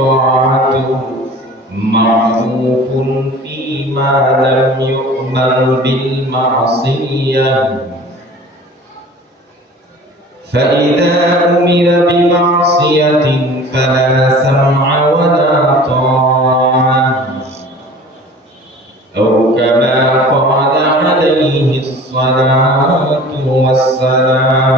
والطاعة معروف فيما لم يؤمر بالمعصية فإذا أمر بمعصية فلا سمع ولا طاعة أو كما قال عليه الصلاة والسلام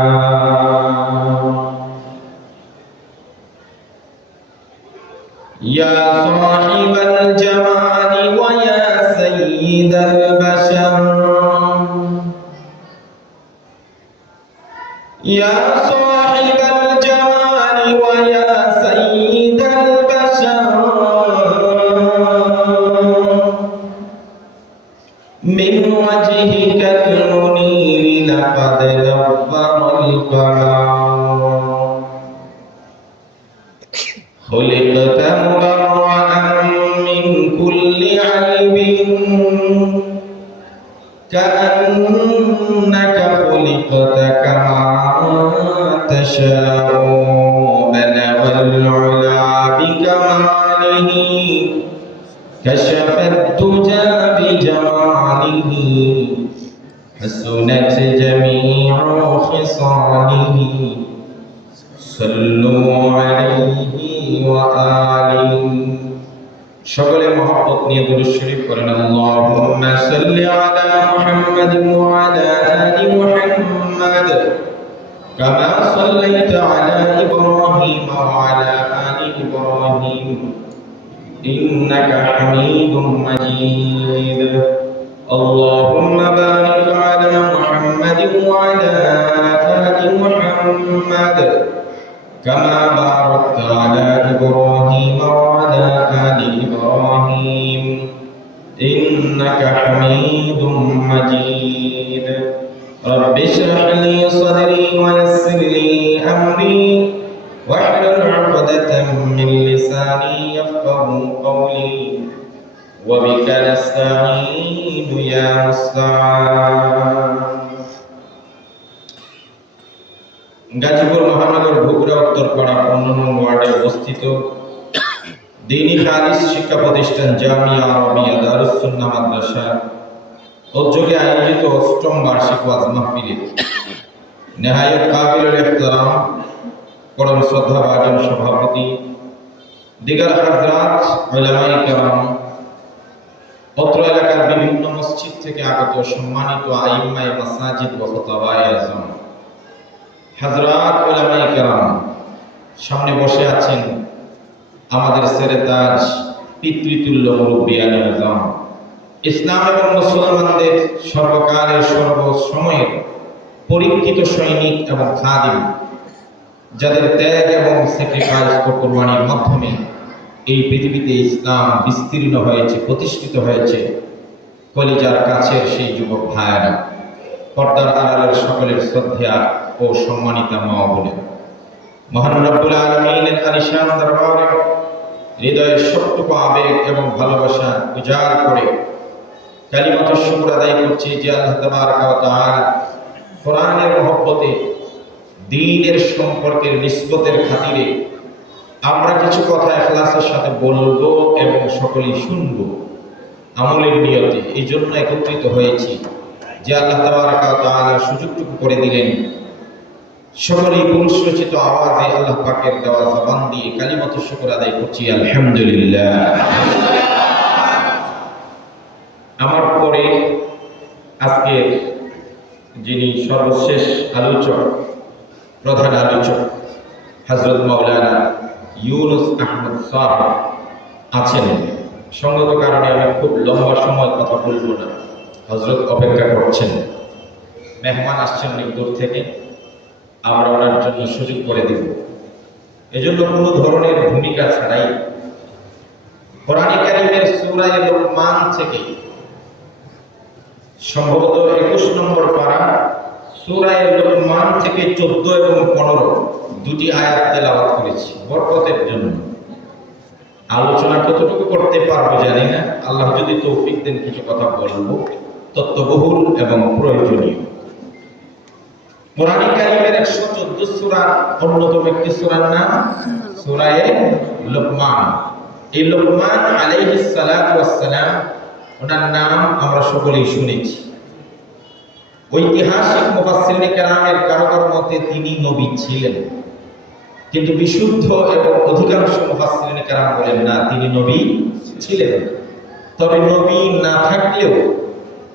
يا صاحب الجمال ويا سيد البشر يا صاحب الجمال ويا سيد البشر من وجهك المنير لقد نور القمر خلقت مبرأ من كل عيب كأنك خلقت كما تشاء بلغ العلا بكماله كشف الدجى بجماله حسنت جميع خصاله صلوا عليه وآله সকলে মহব্বত নিয়ে দুরূদ শরীফ পড়েন আল্লাহুম্মা সাল্লি আলা মুহাম্মাদ ওয়া আলা আলি মুহাম্মাদ কামা সাল্লাইতা আলা ইব্রাহিম ওয়া আলা আলি ইব্রাহিম ইন্নাকা হামিদুম মাজিদ আল্লাহুম্মা বারিক আলা মুহাম্মাদ ওয়া আলা আলি মুহাম্মাদ كما باركت على إبراهيم وعلى آل إبراهيم إنك حميد مجيد رب اشرح لي صدري ويسر لي أمري واحلل عقدة من لساني يفقهوا قولي وبك نستعين يا مستعان গাজীপুর মহানগর বগুড়া উত্তরপাড়া 15 নং ওয়ার্ডে অবস্থিত দ্বীনি খালিস শিক্ষা প্রতিষ্ঠান জামিয়া আরবিয়া দারুস সুন্নাহ মাদ্রাসা উদ্যোগে আয়োজিত 8ম বার্ষিক ওয়াজ মাহফিলে নেহায়েত কাবিলুল ইহতিরাম পরম শ্রদ্ধাভাজন সভাপতি দিগার হযরত উলামায়ে কেরাম অত্র এলাকার বিভিন্ন মসজিদ থেকে আগত সম্মানিত আইম্মায়ে মাসাজিদ ওয়া খুতাবায়ে আযম হযরত উলামায়ে কেরাম সামনে বসে আছেন আমাদের সেরেতাজ পিতৃতুল্য মুরব্বিয়ানে আযম ইসলাম এবং মুসলমানদের সর্বকালের সর্বসময়ের পরীক্ষিত সৈনিক এবং খাদিম যাদের ত্যাগ এবং স্যাক্রিফাইস ও কুরবানির মাধ্যমে এই পৃথিবীতে ইসলাম বিস্তীর্ণ হয়েছে প্রতিষ্ঠিত হয়েছে কলিজার কাছের সেই যুবক ভাইয়েরা পর্দার আড়ালের সকলের শ্রদ্ধা ও সম্মানিতা মা ও বোনেরা মহান রব্বুল আলামিনের আলিশান দরবারে হৃদয়ের সবটুকু আবেগ এবং ভালোবাসা উজাড় করে কালিমাতুশ শুকর আদায় করছি যে আল্লাহ তাবারাকা ওয়া তাআলা কোরআনের মহব্বতে দ্বীনের সম্পর্কের নিসবতের খাতিরে আমরা কিছু কথা ইখলাসের সাথে বলবো এবং সকলেই শুনবো আমলের নিয়তে এই জন্য একত্রিত হয়েছি যে আল্লাহ তাবারাকা ওয়া তাআলা সুযোগটুকু করে দিলেন সকলেই পুরস্কৃত আওয়াজে আল্লাহ পাকের দেওয়া জবান দিয়ে কালিমাতুশ শুকর আদায় করছি আলহামদুলিল্লাহ। আমার পরে আজকে যিনি সর্বশেষ আলোচক প্রধান আলোচক হযরত মাওলানা ইউনুস আহমদ সাহেব আছেন। সঙ্গত কারণে আমি খুব লম্বা সময় কথা বলবো না, হযরত অপেক্ষা করছেন, মেহমান আসছেন অনেক দূর থেকে, আমরা ওনার জন্য সুযোগ করে দেব। এজন্য কোনো ধরনের ভূমিকা ছাড়াই কোরআনে কারীমের সূরা লুকমান থেকে সম্ভবত 21 নম্বর পারা সূরা লুকমান থেকে 14 এবং 15 দুটি আয়াত তেলাওয়াত করেছি বরকতের জন্য। আলোচনা কতটুকু করতে পারবো জানি না, আল্লাহ যদি তৌফিক দেন কিছু কথা বলবো তত্ত্ববহুল এবং প্রয়োজনীয়। কোরআন কারীমের 114 সূরা অন্যতম একটি সূরার নাম সূরা লোকমান। এই লোকমান আলাইহিস সালাতু ওয়াস সালাম, ওনার নাম আমরা সকলেই শুনেছি। ঐতিহাসিক মুফাসসিরিনে কেরামের কারো কারো মতে তিনি নবী ছিলেন, কিন্তু বিশুদ্ধ এবং অধিকাংশ মুফাসসিরিনে কেরাম বলেন না, তিনি নবী ছিলেন। তবে নবী না থাকলেও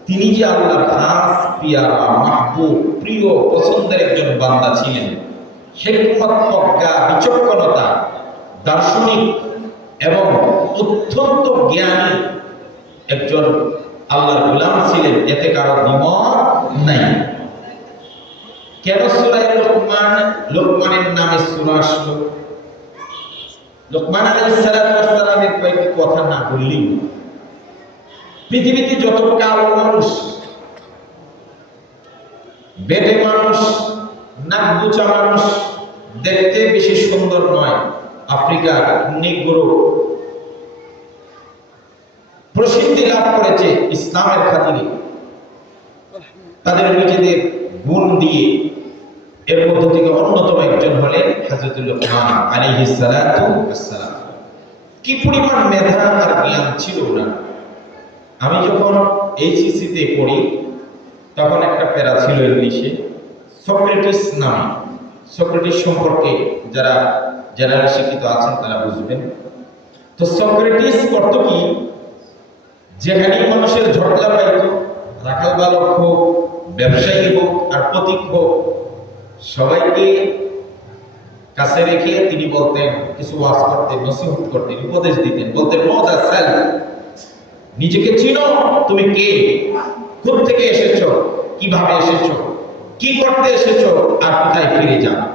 তিনি যে আল্লাহর খাস পিয়ারা মাহবুব প্রিয় পছন্দের একজন বান্দা ছিলেন। হিকমত, প্রজ্ঞা, বিচক্ষণতা, দার্শনিক এবং অত্যন্ত জ্ঞানী একজন আল্লাহর গোলাম ছিলেন, এতে কারো দ্বিমত নাই। কেন সূরা লোকমান, লোকমানের নামে সূরা আসলো? লোকমান আলাইহিস সালাতু ওয়াস সালামের কয়েকটি কথা না বললেই, পৃথিবীতে যত কালো মানুষ, বেটে মানুষ, নাকগুচা মানুষ, দেখতে বেশি সুন্দর নয়, আফ্রিকার নিগ্রো প্রসিদ্ধি লাভ করেছে ইসলামের খাতিরে, তাদের নিজেদের গুণ দিয়ে। এর মধ্য থেকে অন্যতম একজন হলেন হযরত লোকমান আলাইহিস সালাতু ওয়াস সালাম। কি পরিমাণ মেধা আর জ্ঞান ছিল না! আমি যখন এইচএসসিতে পড়ি তখন একটা প্যারা ছিল ইংলিশে, সক্রেটিস নামে। সক্রেটিস সম্পর্কে যারা শিক্ষিত আছেন তারা বুঝবেন। তো সক্রেটিস করত কি, যেখানে মানুষের ঝগড়া পাইত, রাখাল বালক হোক, ব্যবসায়ী হোক আর প্রতীক হোক, সবাইকে কাছে রেখে তিনি বলতেন, কিছু ওয়াজ করতেন, নসিহত করতেন, উপদেশ দিতেন, বলতেন নোদা সেলফ, নিজেকে চিনো, তুমি কে, কোথা থেকে এসেছো, কিভাবে এসেছো, কি করতে এসেছো আর কোথায় ফিরে যাবে।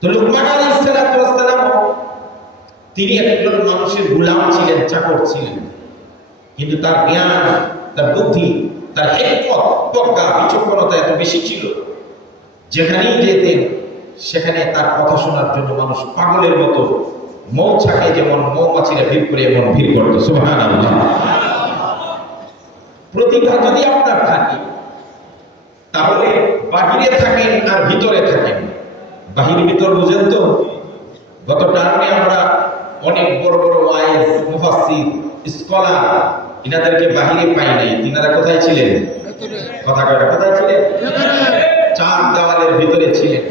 তো লোকমান আলাইহিস সালাতু ওয়াস সালাম তিনি একজন মানুষের গোলাম ছিলেন, চাকর ছিলেন, কিন্তু তার জ্ঞান, তার বুদ্ধি, তার হিকমত, প্রজ্ঞা, বিচক্ষণতা এত বেশি ছিল, যেখানেই যেতেন সেখানে তার কথা শোনার জন্য মানুষ পাগলের মতো, মৌচাকে যেমন মৌমাছিরা ভিড় করে এমন ভিড় করত। সুবহানাল্লাহ। প্রতিভা যদি আপনার থাকে তাহলে বাহিরে থাকেন আর ভিতরে থাকেন। বাহির ভিতর বুঝেন তো? গত টার্মে আমরা অনেক বড় বড় ওয়াইজ, মুফাসসির, স্কলার ইনাদেরকে বাহিরে পাই নাই। তিনারা কোথায় ছিলেন? কথা কয়টা, কোথায় ছিলেন? চার দেওয়ালের ভিতরে ছিলেন।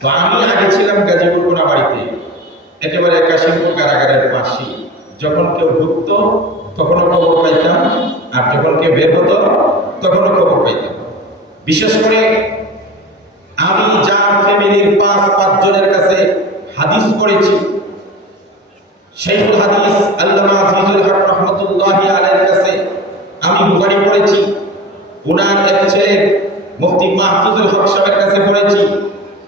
তো আমি আগে ছিলাম গাজীপুর কোনাবাড়িতে, একেবারে কাশিমপুর কারাগারের পাশে। যখন কেউ ঢুকতো তখনও খবর পাইতাম, আর যখন কেউ বের হতো তখনও খবর পাইতাম। বিশেষ করে আমি যার ফ্যামিলির পাঁচ জনের কাছে হাদিস পড়েছি, শাইখুল হাদিস আল্লামা আজিজুল হক রাহমাতুল্লাহি আলাইহির কাছে আমি বুখারী পড়েছি, ওনার এক ছেলে মুফতি মাহফুজুল হক সাহেবের কাছে পড়েছি,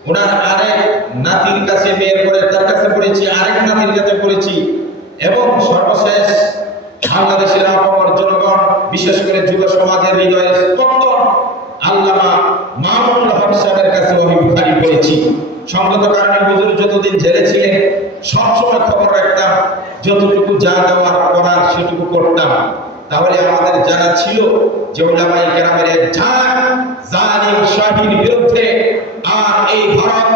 ওনার আরেক নাতির কাছে, মেয়ের পরে তার কাছে পড়েছি, আরেক নাতির কাছে পড়েছি, এবং সর্বশেষ বাংলাদেশের আপামর জনগণ, বিশেষ করে যুব সমাজের হৃদয়ের স্পন্দন আল্লামা মামুনুল হক সাহেবের কাছে আমি বুখারী পড়েছি। সঙ্গত কারণে হুজুর যতদিন জেলে ছিলেন সবসময় খবর রাখতাম, যতটুকু যা দেওয়ার করার সেটুকু করতাম। তাহলে আমাদের জানা ছিল যে উলামায়ে কেরামের এক ঝাঁক জালিম শাহীর বিরুদ্ধে, আর এই ভারত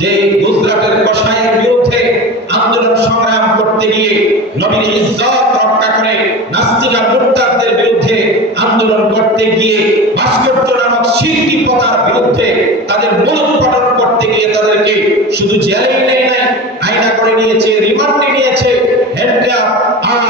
যে গুজরাটের কসাইয়ের বিরুদ্ধে আন্দোলন সংগ্রাম করতে গিয়ে, নবীর ইজ্জত রক্ষা করে নাস্তিক আর মুরতাদদের বিরুদ্ধে আন্দোলন করতে গিয়ে, ভাস্কর্য নামক শিরকি প্রথার বিরুদ্ধে তাদের মূলোৎপাটন করতে গিয়ে তাদেরকে শুধু জেলেই নেয় নাই, আয়না করে নিয়েছে, রিমান্ডে নিয়েছে, হ্যান্ডকাপ আর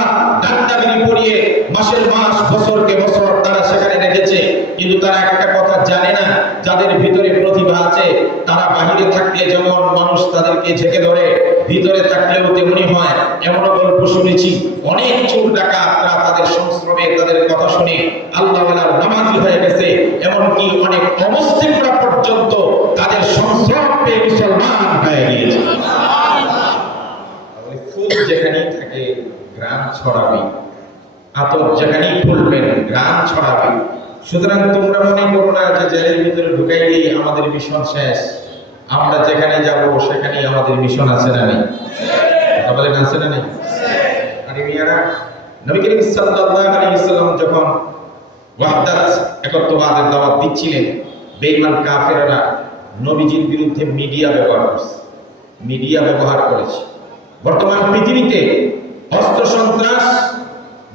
ডান্ডাগিরি পরিয়ে মাসের মাস, বছরকে বছর তারা সেখানে রেখেছে। কিন্তু তারা একটা কথা জানে না, যাদের ভিতরে প্রতিভা আছে তারা বাহিরে থাকলে যেমন মানুষ তাদেরকে ঝেঁকে ধরে, ভিতরে থাকলেও তেমনি হয়। এমন গল্প শুনেছি, অনেক চোর ডাকাতরা তাদের সংস্রবে, তাদের কথা শুনে আল্লাহওয়ালার নামাজি হয়ে গেছে, এমনকি অনেক অমুসলিমরা পর্যন্ত তাদের সংস্রব পেয়ে মুসলমান হয়ে গিয়েছে। ফুল যেখানেই থাকে গ্রাম ছড়াবে, আতর যেখানেই ফুলবেন গ্রাম ছড়াবে। সুতরাং তোমরা মনে করো না যে জেলের ভিতরে ঢুকাইলেই আমাদের মিশন শেষ। আমরা যেখানে যাব সেখানেই আমাদের মিশন আছে না নেই? কথা বলেন, আছে না নেই? আরে মিয়ারা, নবী করিম সাল্লাল্লাহু আলাইহি ওয়াসাল্লাম যখন ওয়াহদাত একত্ববাদের দাওয়াত দিচ্ছিলেন, বেঈমান কাফেররা নবীজির বিরুদ্ধে মিডিয়া ব্যবহার করেছে। বর্তমান পৃথিবীতে অস্ত্র সন্ত্রাস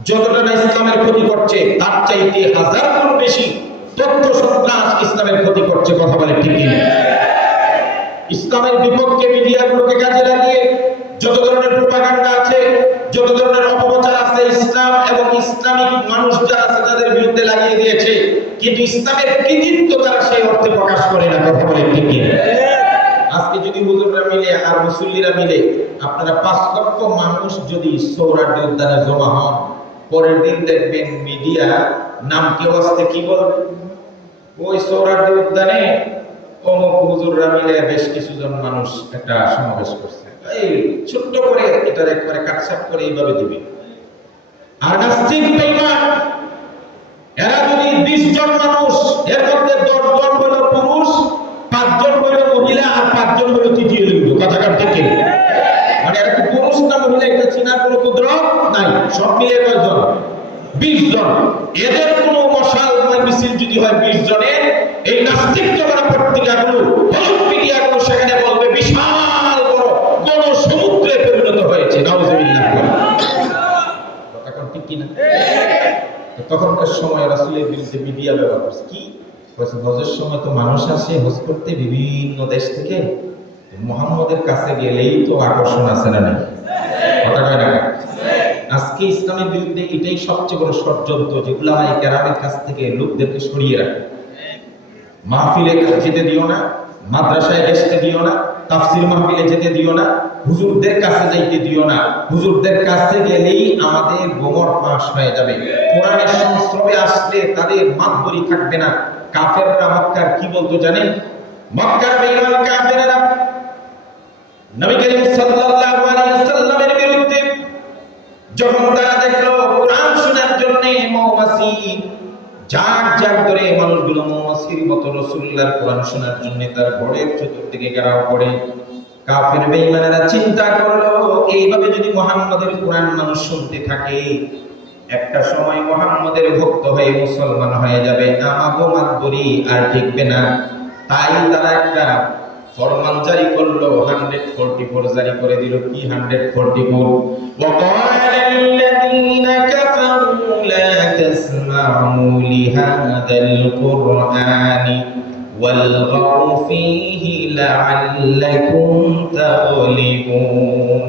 যতটা না ইসলামের ক্ষতি করছে, তার চাইতে হাজার গুণ বেশি তথ্য সন্ত্রাস ইসলামের ক্ষতি করছে। কথা বলে ঠিক কিনা? ইসলামের বিপক্ষে মিডিয়াগুলোকে কাজে লাগিয়ে যত ধরনের প্রোপাগান্ডা আছে, যত ধরনের অপপ্রচার আছে, ইসলাম এবং ইসলামিক মানুষ যারা আছে তাদের বিরুদ্ধে লাগিয়ে দিয়েছে, কিন্তু ইসলামের কৃতিত্ব তারা সেই অর্থে প্রকাশ করে না। কথা বলে ঠিক কিনা? আজকে যদি হুজুররা মিলে আর মুসল্লিরা মিলে আপনারা 5 লক্ষ মানুষ যদি সৌরাট্টি উদ্যানে জমা হন, পরের দিন দেখবেন মিডিয়া নাম কেউ আসতে কি বলবে, ওই সৌরাট্টি উদ্যানে অমুক হুজুররা মিলে বেশ কিছুজন মানুষ একটা সমাবেশ করছে, এই ছোট্ট করে এটার একবারে কাটছাট করে এইভাবে দিবে। আর নাস্তিক বেঈমান এরা যদি 20 জন মানুষ, এর মধ্যে 10 জন হলো পুরুষ, 5 জন হলো মহিলা, আর 5 জন হলো তৃতীয় লিঙ্গ। কথাকার থেকে মানে এরা কি পুরুষ না মহিলা এটা চিনার কোনো কুদরত নাই, সব মিলে কয়জন? 20 জন। এদের কোনো মশালময় মিছিল যদি হয় 20 জনের, এই নাস্তিকতার পত্রিকাগুলো, হলুদ মিডিয়াগুলো সেখানে বলবে বিশাল বড় গণসমুদ্রে পরিণত হয়েছে। নাউজুবিল্লাহ। কথা ঠিক কিনা? তখনকার সময় রাসূলের বিরুদ্ধে মিডিয়া ব্যবহার করছে কি? হজের সময় তো মানুষ আসে হজ করতে বিভিন্ন দেশ থেকে, মুহাম্মদের কাছে গেলেই তো আকর্ষণ আছে না নাই? কথা কয় না? আজকে ইসলামের বিরুদ্ধে এটাই সবচেয়ে বড় ষড়যন্ত্র যে উলামায়ে কেরামের কাছ থেকে লোকদেরকে সরিয়ে রাখে। মাহফিলে যেতে দিও না, মাদ্রাসায় যেতে দিও না, তাফসীর মাহফিলে যেতে দিও না, হুজুরদের কাছে যাইতে দিও না। হুজুরদের কাছে গেলেই আমাদের গোমর পাশ হয়ে যাবে। কোরআনের সংস্রবে আসলে তাদের মাতবরি থাকবে না। কাফেররা মক্কার কি বলতো জানেন? মক্কার বেঈমান কাফেররা নবী করিম সাল্লাল্লাহু আলাইহি ওয়াসাল্লামের বিরুদ্ধে যখন তারা দেখলো কোরআন শোনার জন্য মৌমাছি জাক ধরে মানুষগুলো মৌমাছির মতো রাসূলুল্লাহর কোরআন শোনার জন্য তার ঘরের চতুর্দিকে ঘেরাও করে, কাফের বেঈমানেরা চিন্তা করলো এইভাবে যদি মুহাম্মদের কোরআন মানুষ শুনতে থাকে, একটা সময় মুহাম্মদের ভক্ত হয়ে মুসলমান হয়ে যাবে, আমাগো মাতবরি আর টিকবে না। তাই তারা একটা ফরমান জারি করলো, 144 জারি করে দিল। কি 144? ওয়াকালাল্লাযীনা কাফারু লা তাসমা'উ লিহাযাল কুরআনি ওয়ালগাউ ফীহি লা'আল্লাকুম তাগলিবুন।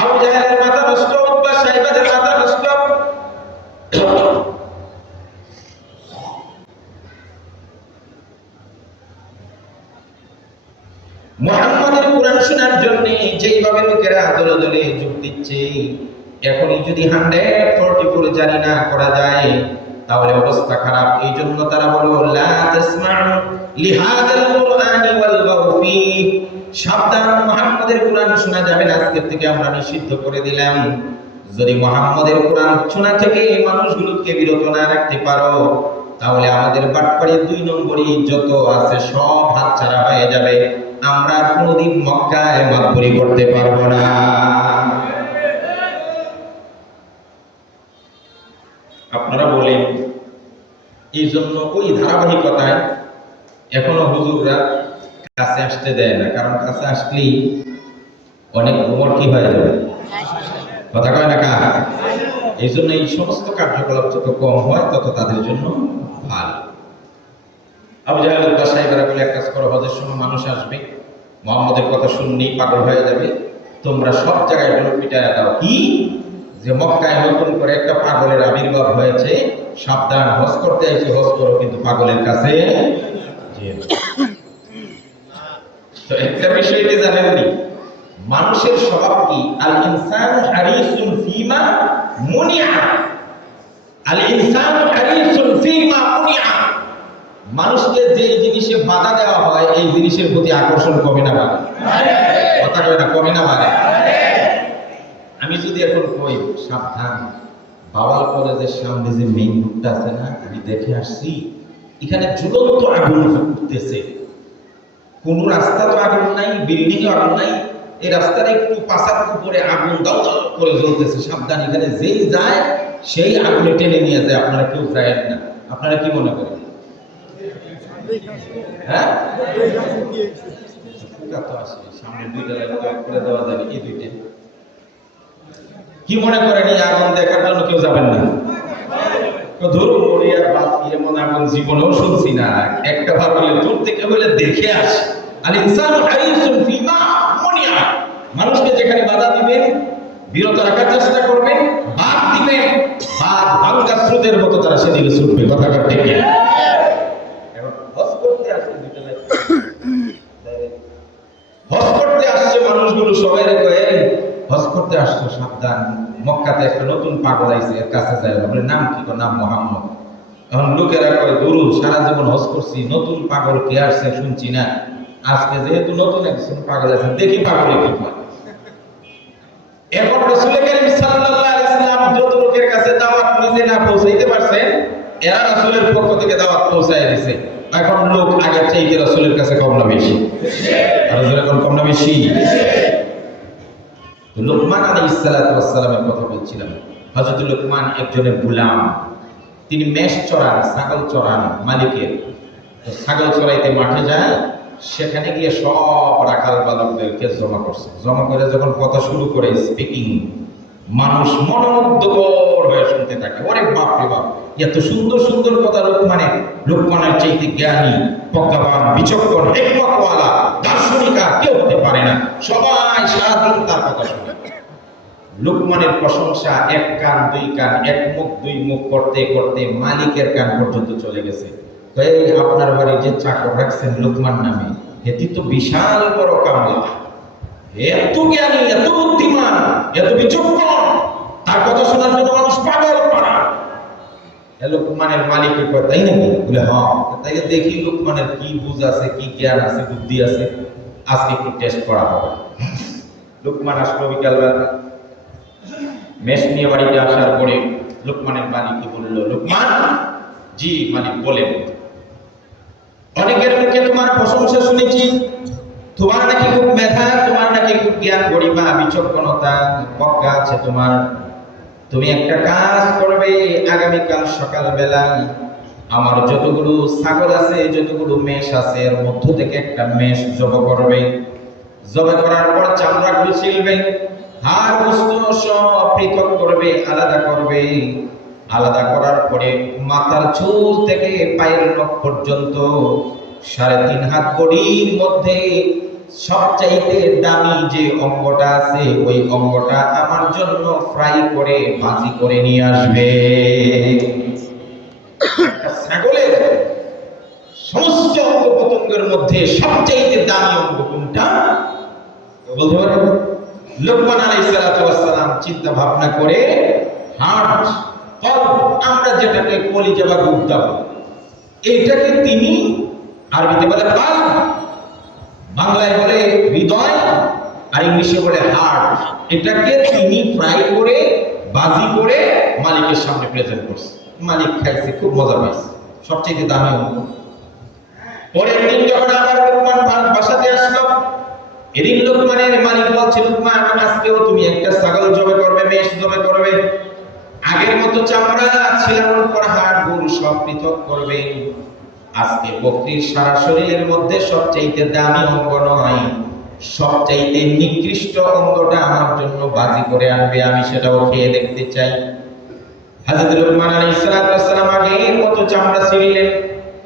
আবু জাহেলের মাথা নষ্ট, উতবা সাইবাদের মাথা নষ্ট। মুহাম্মাদের কোরআন শোনার জন্য যেইভাবে লোকেরা দলে দলে যোগ দিচ্ছে, এখনই যদি 144 জারি না করা যায় তাহলে অবস্থা খারাপ। এই জন্য তারা বলো লা তাসমা'ু লিহাযাল কুরআনি ওয়ালগাউ ফীহি, সাবধান, মুহাম্মাদের কোরআন শোনা যাবে না, আজকে থেকে আমরা নিষিদ্ধ করে দিলাম। যদি মুহাম্মাদের কোরআন শোনা থেকে এই মানুষগুলোকে বিরত না রাখতে পারো তাহলে আমাদের বাটপাড়ি 2 নম্বরই যত আছে সব হাতছাড়া হয়ে যাবে। আমরা কোনদিন মক্কায় মাতবরি করতে পারবো না। আপনারা বলেন, এই জন্য ওই ধারাবাহিকতায় এখনো হুজুররা কাছে আসতে দেয় না, কারণ কাছে আসলেই অনেক গোমর কি হয়ে যাবে। কথা কয় না কা? এই জন্য এই সমস্ত কার্যকলাপ যত কম হয় তত তাদের জন্য ভালো। আবু জাহেল উতবা সাহেবরা বলে, এক কাজ করো, হজের সময় মানুষ আসবে, মুহাম্মদের কথা শুনলেই পাগল হয়ে যাবে, তোমরা সব জায়গায় ঢোল পিটায়া দাও। কি যে মক্কায় নতুন করে একটা পাগলের আবির্ভাব হয়েছে, সাবধান, হজ করতে এসে হজ করো, কিন্তু পাগলের কাছে যেও না। তো একটা বিষয় কি জানেননি? মানুষের স্বভাব কি? আল ইনসানু হারিসুন ফিমা মুনিআ, আল ইনসানু হারিসুন ফিমা মুনিআ। মানুষকে যে জিনিসে বাধা দেওয়া হয় এই জিনিসের প্রতি আকর্ষণ কমে না বাড়ে? কথা কয় না, কমে না বাড়ে? আমি যদি এখন কই সাবধান, বাওয়াল কলেজের সামনে যে মেইন রোডটা আছে না, আমি দেখে আসছি, এখানে ঝুলন্ত আগুন উঠতেছে। কোন রাস্তা তো আগুন নাই, বিল্ডিং এ আগুন নাই, এই রাস্তার একটু পাশার উপরে আগুন দাউ দাউ করে জ্বলতেছে। সাবধান, এখানে যেই যায় সেই আগুনে টেনে নিয়ে যায়, আপনারা কেউ যায় না। আপনারা কি মনে করেন? হ্যাঁ, সামনে দুইটা লাইট করে দেওয়া যাবে, এই দুইটা কি মনে করেন? এই আগুন দেখার জন্য কেউ যাবেন না? ধরুন ওরে আর বাদ এমন আগুন জীবনেও শুনছি না, একটা বার হলে দূর থেকে হলে দেখে আসে। আল ইনসানু হাইসুন ফিমা মুনিয়া, মানুষকে যেখানে বাধা দিবেন, বিরত রাখার চেষ্টা করবেন, বাদ দিবেন, বাদ ভাঙ্গা স্রোতের মতো তারা সেদিকে ছুটবে। কথা কাটতে গিয়ে এখন হজ করতে আসছে, দুইটা লাইট হজ করতে আসছে মানুষগুলো সবাই কয়ে হজ করতে আসছো সাবধান, মক্কাতে একটা নতুন পাগল আইছে, এর কাছে যায়। বলে নাম কি? তো নাম মোহাম্মদ। এখন লোকেরা কয় দুরুদ, সারা জীবন হজ করছি, নতুন পাগল কে আসছে শুনছি না, আজকে যেহেতু নতুন একজন পাগল আছে দেখি পাগলে কি হয়। এখন রাসূল করিম সাল্লাল্লাহু আলাইহি ওয়াসাল্লাম যত লোকের কাছে দাওয়াত নিজে না পৌঁছাইতে পারছেন, এরা রাসূলের পক্ষ থেকে দাওয়াত পৌঁছায় দিয়েছে। এখন লোক আগের চাইতে রাসূলের কাছে কম না বেশি? আর এখন কম না বেশি? লোকমান আলাইহিস সালাতু ওয়াস সালামের কথা বলছিলাম। হযরত লোকমান একজনের গোলাম, তিনি মেষ চড়ান, ছাগল চড়ান মালিকের। তো ছাগল চড়াইতে মাঠে যায়, সেখানে গিয়ে সব রাখাল বালকদেরকে জমা করছে। জমা করে যখন কথা শুরু করে স্পিকিং, মানুষ মনোমুগ্ধকর হয়ে শুনতে থাকে। ওরে বাপ রে বাপ, এত সুন্দর সুন্দর কথা লোকমানের চাইতে জ্ঞানী, প্রজ্ঞাবান, বিচক্ষণ, হিকমতওয়ালা, দার্শনিক আর কেউ হতে পারে না। সবাই সারাদিন তার কথা শুনে। লোকমানের প্রশংসা এক কান দুই কান, এক মুখ দুই মুখ করতে করতে মালিকের কান পর্যন্ত চলে গেছে। তো এই আপনার বাড়ি যে চাকর রাখছেন লোকমান নামে, এটি তো বিশাল বড় কামলা, এত জ্ঞানী, এত বুদ্ধিমান, এত বিচক্ষণ, তার কথা শোনার জন্য মানুষ পাগল পারা। লোকমানের মালিকের কথা, তাই নাকি? বলে হ্যাঁ। তাই দেখি লোকমানের কি বুঝ আছে, কি জ্ঞান আছে, বুদ্ধি আছে, আজকে একটু টেস্ট করা হবে। লোকমান আসলো বিকালবেলা, মেষ নিয়ে বাড়িতে আসার পরে লোকমানের মালিককে বলল, লোকমান, জি মালিক বলেন, অনেকের মুখে তোমার প্রশংসা শুনেছি, তোমার নাকি খুব মেধা, তোমার নাকি খুব জ্ঞান, গরিমা, বিচক্ষণতা, প্রজ্ঞা আছে তোমার। তুমি একটা কাজ করবে, আগামীকাল সকালবেলা আমার যতগুলো ছাগল আছে, যতগুলো মেষ আছে, এর মধ্য থেকে একটা মেষ জব করবে। জবে করার পর চামড়াগুলো ছিলবে, হাড় গোস্ত সব পৃথক করবে, আলাদা করবে। আলাদা করার পরে মাথার চুল থেকে পায়ের নখ পর্যন্ত 3.5 হাত বডির মধ্যে সবচাইতে দামি যে অঙ্গটা আছে, ওই অঙ্গটা আমার জন্য ফ্রাই করে ভাজি করে নিয়ে আসবে। ছাগলের সমস্ত অঙ্গ প্রত্যঙ্গের মধ্যে সবচাইতে দামি অঙ্গ কোনটা বলতে পারেন? লোকমান আলাইহিস সালাম চিন্তা ভাবনা করে হার্ট, আমরা যেটাকে কলিজা বা গুর্দা বলি, এইটাকে তিনি আরবিতে বলে কাল্ব, বাংলায় বলে হৃদয়, আর ইংলিশে বলে হার্ট। এটাকে তিনি ফ্রাই করে ভাজি করে মালিকের সামনে প্রেজেন্ট করছে। মালিক খাইছে, খুব মজা পাইছে, সবচেয়ে দামি অঙ্গ। পরের দিন যখন আবার লোকমান বাসাতে আসলো, এদিন লোকমানের মালিক বলছে, লোকমান, আজকেও তুমি একটা ছাগল জবে করবে, মেষ জবে করবে, আগের মতো চামড়া ছিলানোর পর হাড় গোড় সব পৃথক করবে। আজকে বকরির সারা শরীরের মধ্যে সবচাইতে দামি অঙ্গ নয়, সবচাইতে নিকৃষ্ট অঙ্গটা আমার জন্য ভাজি করে আনবে, আমি সেটাও খেয়ে দেখতে চাই। হযরত লোকমান আলাইহিস সালাম আগের মতো চামড়া ছিলেন,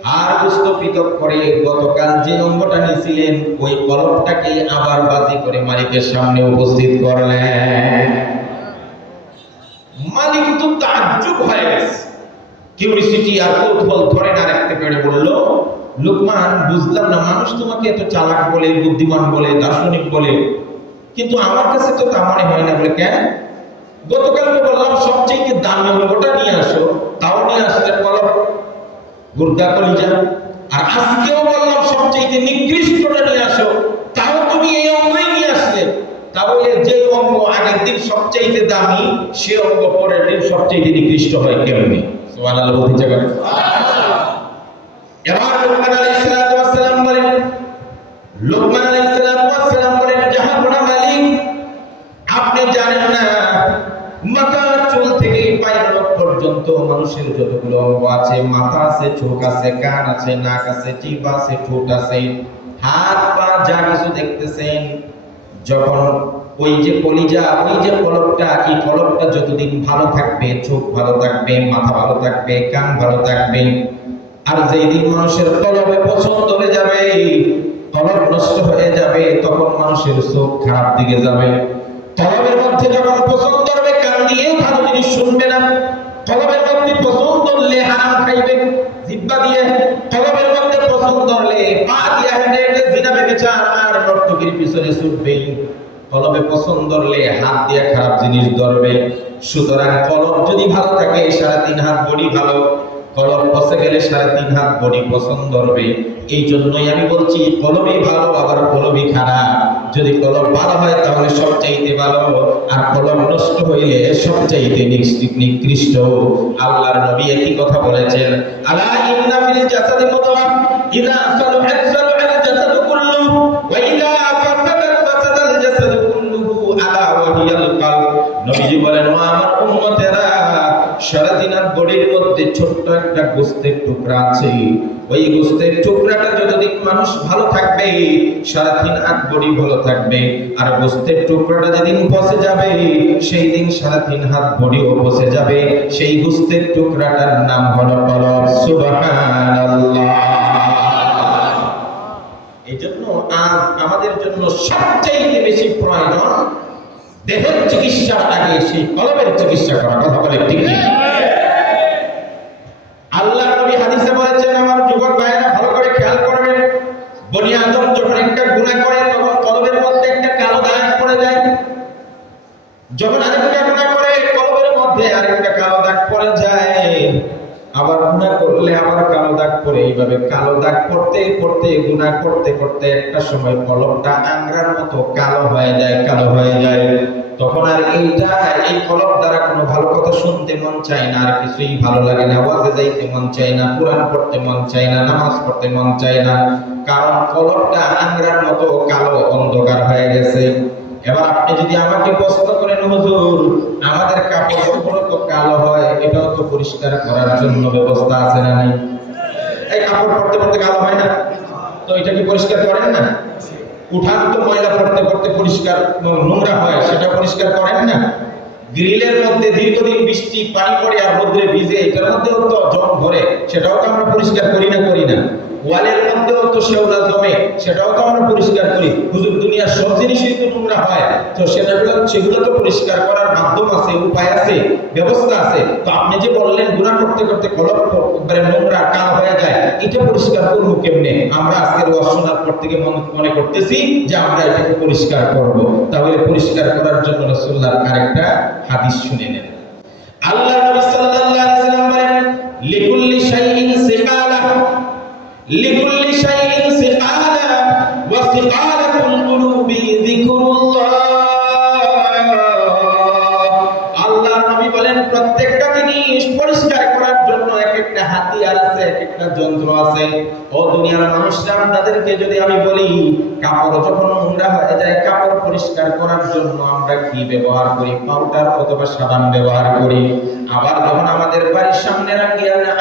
হাড় গোস্ত পৃথক করে গতকাল যে অঙ্গটা নিয়েছিলেন, ওই কলপটাকে আবার ভাজি করে মালিকের সামনে উপস্থিত করলেন। মালিক তো তাজ্জুব হয়ে গেছে, কিউরিসিটি আর কৌতূহল ধরে না রাখতে পেরে বলল, লোকমান, বুঝলাম না, মানুষ তোমাকে এত চালাক বলে, বুদ্ধিমান বলে, দার্শনিক বলে, কিন্তু আমার কাছে তো তা মনে হয় না। বলে কেন? গতকালকে বললাম সবচেয়ে দামি অঙ্গটা নিয়ে আসো, তাও নিয়ে আসলে কলপ, গুর্দা, কলিজা। আর আজকেও বললাম সবচেয়ে নিকৃষ্টটা নিয়ে আসো, তাও তুমি এই অঙ্গই নিয়ে আসলে। তাহলে যে অঙ্গ আগের দিন সবচেয়ে দামি, সে অঙ্গ পরের দিন সবচেয়ে নিকৃষ্ট হয় কেমনি? সুবহানাল্লাহ বলতে চাই। এবার লোকমান আলাইহিস সালাম বলেন, লোকমান আলাইহিস সালাম বলেন, জাহাপনা মালিক, আপনি জানেন না, মাথার চুল থেকে পায়ের নখ পর্যন্ত মানুষ মানুষের যতগুলো অঙ্গ আছে, মাথা আছে, চোখ আছে, কান আছে, নাক আছে, জিভ আছে, ঠোঁট আছে, হাত পা যা কিছু দেখতেছেন, যখন ওই যে কলিজা, ওই যে কলবটা, এই কলবটা যতদিন ভালো থাকবে, চোখ ভালো থাকবে, মাথা ভালো থাকবে, কান ভালো থাকবে। আর যেই দিন মানুষের কলবে পছন্দ হয়ে যাবে, কলব নষ্ট হয়ে যাবে, তখন মানুষের চোখ খারাপ দিকে যাবে। কলবের মধ্যে যখন পছন্দ হবে, কান দিয়ে ভালো জিনিস শুনবে না। কলবের মধ্যে পছন্দ হলে হারাম খাইবে জিহ্বা দিয়ে। কলবের মধ্যে পছন্দ হলে পা দিয়ে হেঁটে হেঁটে জিনা ব্যভিচার আর নর্তকীর পিছনে ছুটবে। কলবে পছন্দ হলে হাত দিয়ে খারাপ জিনিস ধরবে। সুতরাং কলব যদি ভালো থাকে, 3.5 হাত বডি ভালো। কলব পচে গেলে 3.5 হাত বডি পছন্দ হবে। এই জন্যই আমি বলছি, কলবই ভালো আবার কলবই খারাপ। যদি কলব ভালো হয় তাহলে সবচাইতে ভালো, আর কলব নষ্ট হইলে সবচাইতে নিকৃষ্ট। আল্লাহর নবী একই কথা বলেছেন, আলা ইন্না ফিল জাসাদি মুদগা ইযা সালাহাত সালাহাল জাসাদু কুল্লুহু ওয়া ইযা ফাসাদাত ফাসাদাল জাসাদু কুল্লুহু আলা ওয়া হিয়াল কলব। নবীজি বলেন, ও আমার উম্মতেরা, 3.5 হাত বডির মধ্যে ছোট্ট একটা গোস্তের টুকরা আছে। ওই গোস্তের টুকরাটা যতদিন মানুষ ভালো থাকবে, 3.5 হাত বডি ভালো থাকবে। আর গোস্তের টুকরাটা যেদিন পচে যাবে, সেই দিন 3.5 হাত বডিও পচে যাবে। সেই গোস্তের টুকরাটার নাম হলো কলব। সুবহানাল্লাহ। এই জন্য আজ আমাদের জন্য সবচেয়ে বেশি প্রয়োজন দেহের চিকিৎসার আগে সেই কলবের চিকিৎসা করা। কথা বলে ঠিক কি? আল্লাহ নবী হাদিসে বলেছেন, আমার যুবক ভাইরা ভালো করে খেয়াল করবেন, বনি আদম যখন একটা গুনাহ করে তখন কলবের মধ্যে একটা কালো দাগ পড়ে যায়। যখন আরেকটা গুনাহ করে কলবের মধ্যে আরেকটা কালো দাগ পড়ে যায়। আবার গুনাহ করলে আবার কালো দাগ পড়ে। এইভাবে কালো দাগ পড়তে পড়তে, গুনাহ করতে করতে একটা সময় কলবটা আংরার মতো কালো হয়ে যায়, কালো হয়ে যায়। তখন আর এই কলব দ্বারা কোনো ভালো কথা শুনতে মন চায় না, আর কিছুই ভালো লাগে না। ওয়াজে যাইতে মন চায় না, কুরআন পড়তে মন চায় না, নামাজ পড়তে মন চায় না, কারণ কলবটা আংরার মতো কালো অন্ধকার হয়ে গেছে। এবার আপনি যদি আমাকে প্রশ্ন করেন, হুজুর আমাদের কাপড় চোপড় তো কালো হয়, এটাও তো পরিষ্কার করার জন্য ব্যবস্থা আছে না নাই? এই কাপড় পরতে পরতে কালো হয় না, তো এটা কি পরিষ্কার করেন না? উঠান তো ময়লা পড়তে পড়তে পরিষ্কার নোংরা হয়, সেটা পরিষ্কার করেন না? গ্রিলের মধ্যে দীর্ঘদিন বৃষ্টি পানি পড়ে আর রোদ্রে ভিজে, এটার মধ্যেও তো জং ধরে, সেটাও তো আমরা পরিষ্কার করি না, করি না? ওয়ালের মধ্যেও তো শেওলা জমে, সেটাও তো আমরা পরিষ্কার করি। হুজুর দুনিয়ার সব জিনিসই তো নোংরা হয়, তো সেগুলো তো পরিষ্কার করার মাধ্যম আছে, উপায় আছে, ব্যবস্থা আছে। তো আপনি যে বললেন গুনাহ করতে করতে কলব একবারে নোংরা কালো হয়ে যায়, এটা পরিষ্কার করবো কেমনে? আমরা আজকের ওয়াজ শোনার পর থেকে মনে করতেছি যে আমরা এটাকে পরিষ্কার করব। তাহলে পরিষ্কার করার জন্য রাসূলুল্লাহর আরেকটা হাদিস শুনে নেন। আল্লাহ নবী সাল্লাল্লাহু আলাইহি ওয়াসাল্লাম বলেন, লিকুল্লি শাইইন সিকালা, লিকুল্লি শাইইন সিকালা ওয়া সিকালাতুল কুলুবি যিকরুল্লাহ। আল্লাহ নবী বলেন, প্রত্যেকটা জিনিস পরিষ্কার করার জন্য এক একটা হাতিয়ার আছে, এক একটা যন্ত্র আছে। ও দুনিয়ার মানুষরা, আপনাদেরকে যদি আমি বলি, কাপড় যখন নোংরা হয়ে যায়, কাপড় পরিষ্কার করার জন্য আমরা কি ব্যবহার করি? পাউডার অথবা সাবান ব্যবহার করি। আবার যখন আমাদের বাড়ির সামনের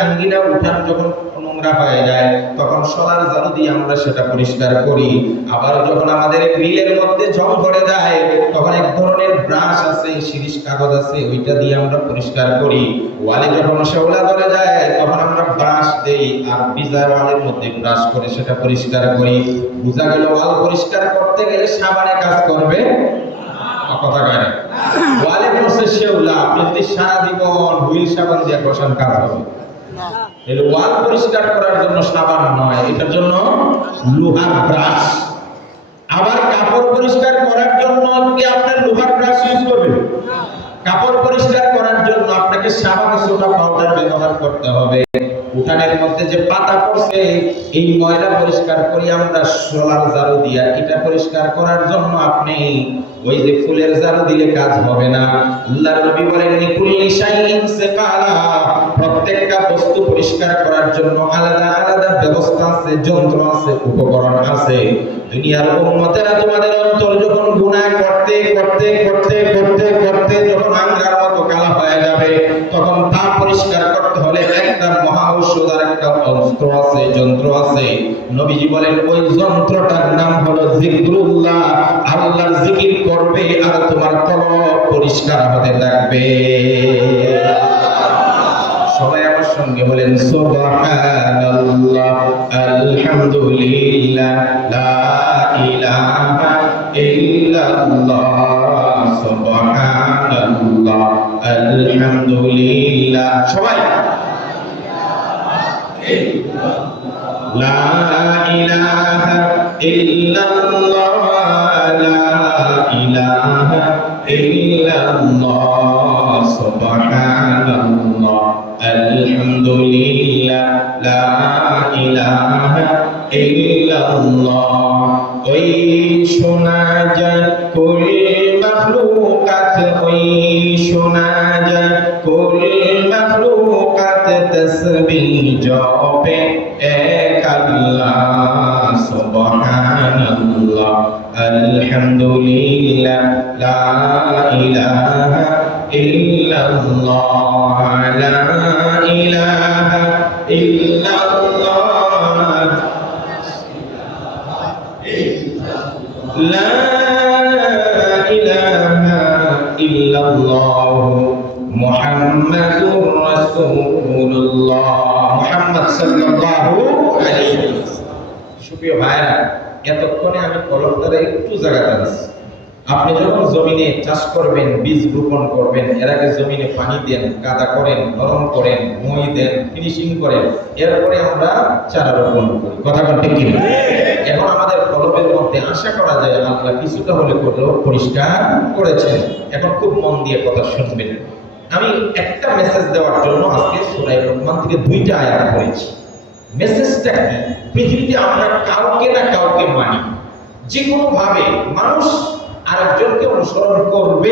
আঙ্গিনা উঠান যখন নোংরা হয়ে যায়, তখন সোলার ঝাড়ু দিয়ে আমরা সেটা পরিষ্কার করি। আবার যখন আমাদের গ্রিলের মধ্যে জং ধরে যায়, তখন এক ধরনের ব্রাশ আছে, শিরিষ কাগজ আছে, ওইটা দিয়ে আমরা পরিষ্কার করি। ওয়ালে যখন শেওলা ধরে যায়, তখন আমরা ব্রাশ দেই, আর ভিজা ওয়ালের মধ্যে ব্রাশ করে সেটা পরিষ্কার করি। বুঝা গেল, ওয়াল পরিষ্কার করতে গেলে সাবানে কাজ করবে কথা কয় না। ওয়ালে পড়ছে শেওলা, আপনি যদি সারা জীবন হুইল সাবান দিয়ে ঘষান, কাজ হবে না। এই ওয়াল পরিষ্কার করার জন্য সাবান নয়, এটার জন্য লোহার ব্রাশ। আবার কাপড় পরিষ্কার করার জন্য কি আপনার লোহার ব্রাশ ইউজ করবেন? কাপড় পরিষ্কার করার জন্য আপনাকে সাবান সোডা পাউডার ব্যবহার করতে হবে। উঠানের মধ্যে যে পাতা পড়ছে, এই ময়লা পরিষ্কার করি আমরা সোলার ঝাড়ু দিয়া। এটা পরিষ্কার করার জন্য আপনি ওই যে ফুলের ঝাড়ু দিলে কাজ হবে না। আল্লাহর নবী বলেন, লিকুল্লি শাইইন সিকালা, প্রত্যেকটা বস্তু পরিষ্কার করার জন্য আলাদা আলাদা ব্যবস্থা আছে, যন্ত্র আছে, উপকরণ আছে। দুনিয়ার উম্মতেরা, তোমাদের অন্তর যখন গুনাহ করতে করতে করতে করতে করতে যখন আঙ্গার মতো কালো হয়ে যাবে, তখন তা পরিষ্কার করতে অস্ত্র আছে, যন্ত্র আছে। নবীজি বলেন ওই যন্ত্রটার নাম হলো জিকরুল্লাহ। আল্লাহর জিকির করবে আর তোমার কলব পরিষ্কার হতে থাকবে। সবাই আমার সঙ্গে বলেন সুবহানাল্লাহ, আলহামদুলিল্লাহ, লা ইলাহা ইল্লাল্লাহ, সুবহানাল্লাহ, আলহামদুলিল্লাহ। সবাই লা ইলাহা ইল্লাল্লাহ, লা ইলাহা ইল্লাল্লাহ, সুবহানাল্লাহ, আলহামদুলিল্লাহ, লা ইলাহা ইল্লাল্লাহ। ওই শোনা যায় কুল মাখলুকাত, ওই শোনা যায় কুল মাখলুকাত তাসবিহ জপে এক আল্লাহ, সুবহানাল্লাহ, আলহামদুলিল্লাহ, লা ইলাহা ইল্লাল্লাহ, লা ইলাহা ইল্লাল্লাহ, লা ইলাহা ইল্লাল্লাহ, মুহাম্মাদুর রাসূলুল্লাহ। মুহাম্মদ সাল্লাল্লাহু আলাইহি ওয়াসাল্লাম। সুপ্রিয় ভাইরা, এতক্ষণে আমি কলম দ্বারা একটু জায়গা দিচ্ছি। আপনি যখন জমিনে চাষ করবেন, বীজ রোপণ করবেন, এর আগে জমিনে পানি দেন, কাদা করেন, নরম করেন, মই দেন, ফিনিশিং করেন, এরপরে আমরা চারা রোপণ করি। কথা বলতে ঠিক কিনা? এখন আমাদের কলমের মধ্যে আশা করা যায় আল্লাহ কিছুটা হলে করলেও পরিষ্কার করেছেন। এখন খুব মন দিয়ে কথা শুনবেন। আমি একটা মেসেজ দেওয়ার জন্য আজকে সূরা লোকমান থেকে 2টা আয়াত পড়েছি। মেসেজটা কি? পৃথিবীতে আমরা কাউকে না কাউকে মানি, যে কোনো ভাবে মানুষ আরেকজনকে অনুসরণ করবে।